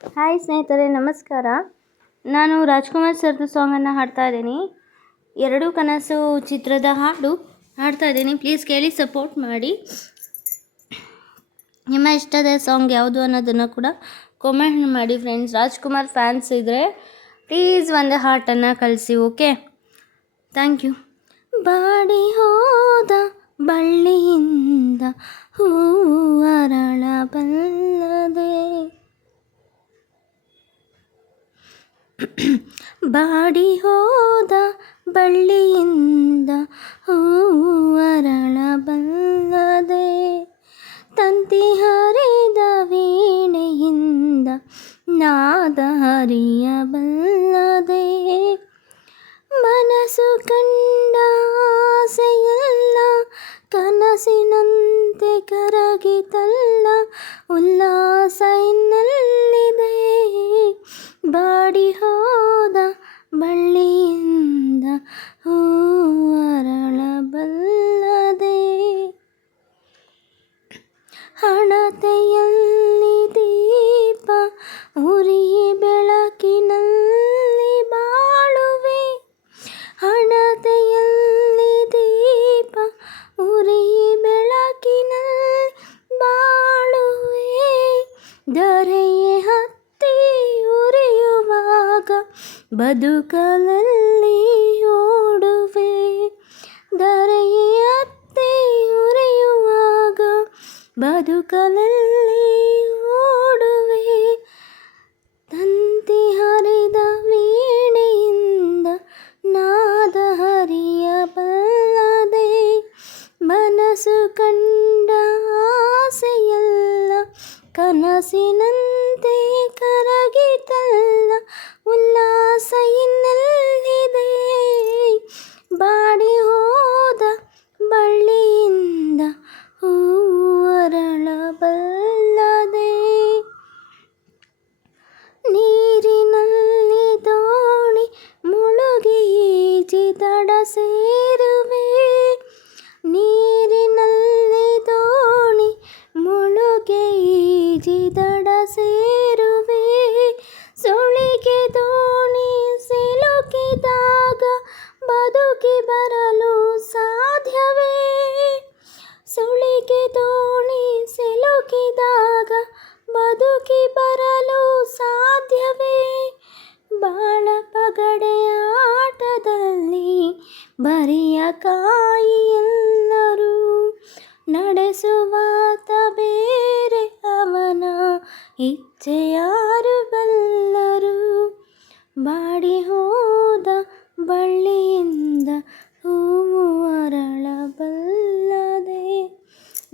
Hi ಸ್ನೇಹಿತರೆ, ನಮಸ್ಕಾರ. ನಾನು ರಾಜ್ಕುಮಾರ್ ಸರ್ದು ಸಾಂಗನ್ನು ಹಾಡ್ತಾ ಇದ್ದೀನಿ. ಎರಡು ಕನಸು ಚಿತ್ರದ ಹಾಡು ಹಾಡ್ತಾ ಇದ್ದೀನಿ. ಪ್ಲೀಸ್ ಕೇಳಿ, ಸಪೋರ್ಟ್ ಮಾಡಿ. ನಿಮ್ಮ ಇಷ್ಟದ ಸಾಂಗ್ ಯಾವುದು ಅನ್ನೋದನ್ನು ಕೂಡ ಕಾಮೆಂಟ್ ಮಾಡಿ ಫ್ರೆಂಡ್ಸ್ ರಾಜ್ಕುಮಾರ್ ಫ್ಯಾನ್ಸ್ ಇದ್ದರೆ ಪ್ಲೀಸ್ ಒಂದು ಹಾಟನ್ನು ಕಳಿಸಿ ಓಕೆ ಥ್ಯಾಂಕ್ ಯು ಬಾಡಿ ಹೋದ ಬಳ್ಳಿಯಿಂದ ಹೂವು ಬಾಡಿ ಹೋದ ಬಳ್ಳಿಯಿಂದ ಹೂವು ಅರಳಬಲ್ಲದೆ ತಂತಿ ಹರಿದ ವೀಣೆಯಿಂದ ನಾದ ಹರಿಯಬಲ್ಲದೆ ಬಾಡಿ ಹೋದ ಬಳ್ಳಿಯಿಂದ ಹೂ ಅರಳಬಲ್ಲದೆ ಹಣತೆಯಲ್ಲಿ ದೀಪ ಉರಿ ಬದುಕಲಲ್ಲಿ ಓಡುವೆ ಧರೆಯೇ ಹತ್ತಿ ಉರಿಯುವಾಗ ಬದುಕಲಲ್ಲಿ ಓಡುವೆ ತಂತಿ ಹರಿದ ವೀಣೆಯಿಂದ ನಾದ ಹರಿಯಬಲ್ಲದೆ ಮನಸ್ಸು ಕಂಡ ಆಸೆಯಲ್ಲ ಕನಸಿನಂತೆ ಕರಗಿತಲ್ಲ isso aí. ಬದುಕಿ ಬರಲು ಸಾಧ್ಯವೇ? ಬಾಳ ಪಗಡೆಯ ಆಟದಲ್ಲಿ ಬರಿಯ ಕಾಯಿ ಎಲ್ಲರೂ ನಡೆಸುವಾತ ಬೇರೆ ಅವನ ಇಚ್ಛೆ ಯಾರು ಬಲ್ಲರು? ಬಾಡಿ ಹೋದ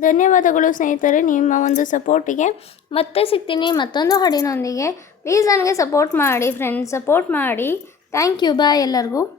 ಧನ್ಯವಾದಗಳು ಸ್ನೇಹಿತರೆ, ನಿಮ್ಮ ಒಂದು ಸಪೋರ್ಟಿಗೆ ಮತ್ತೆ ಸಿಗ್ತೀನಿ ಮತ್ತೊಂದು ಹಾಡಿನೊಂದಿಗೆ. ಪ್ಲೀಸ್ ನನಗೆ ಸಪೋರ್ಟ್ ಮಾಡಿ ಫ್ರೆಂಡ್ಸ್ ಸಪೋರ್ಟ್ ಮಾಡಿ. ಥ್ಯಾಂಕ್ ಯು ಬಾಯ್ ಎಲ್ಲರಿಗೂ.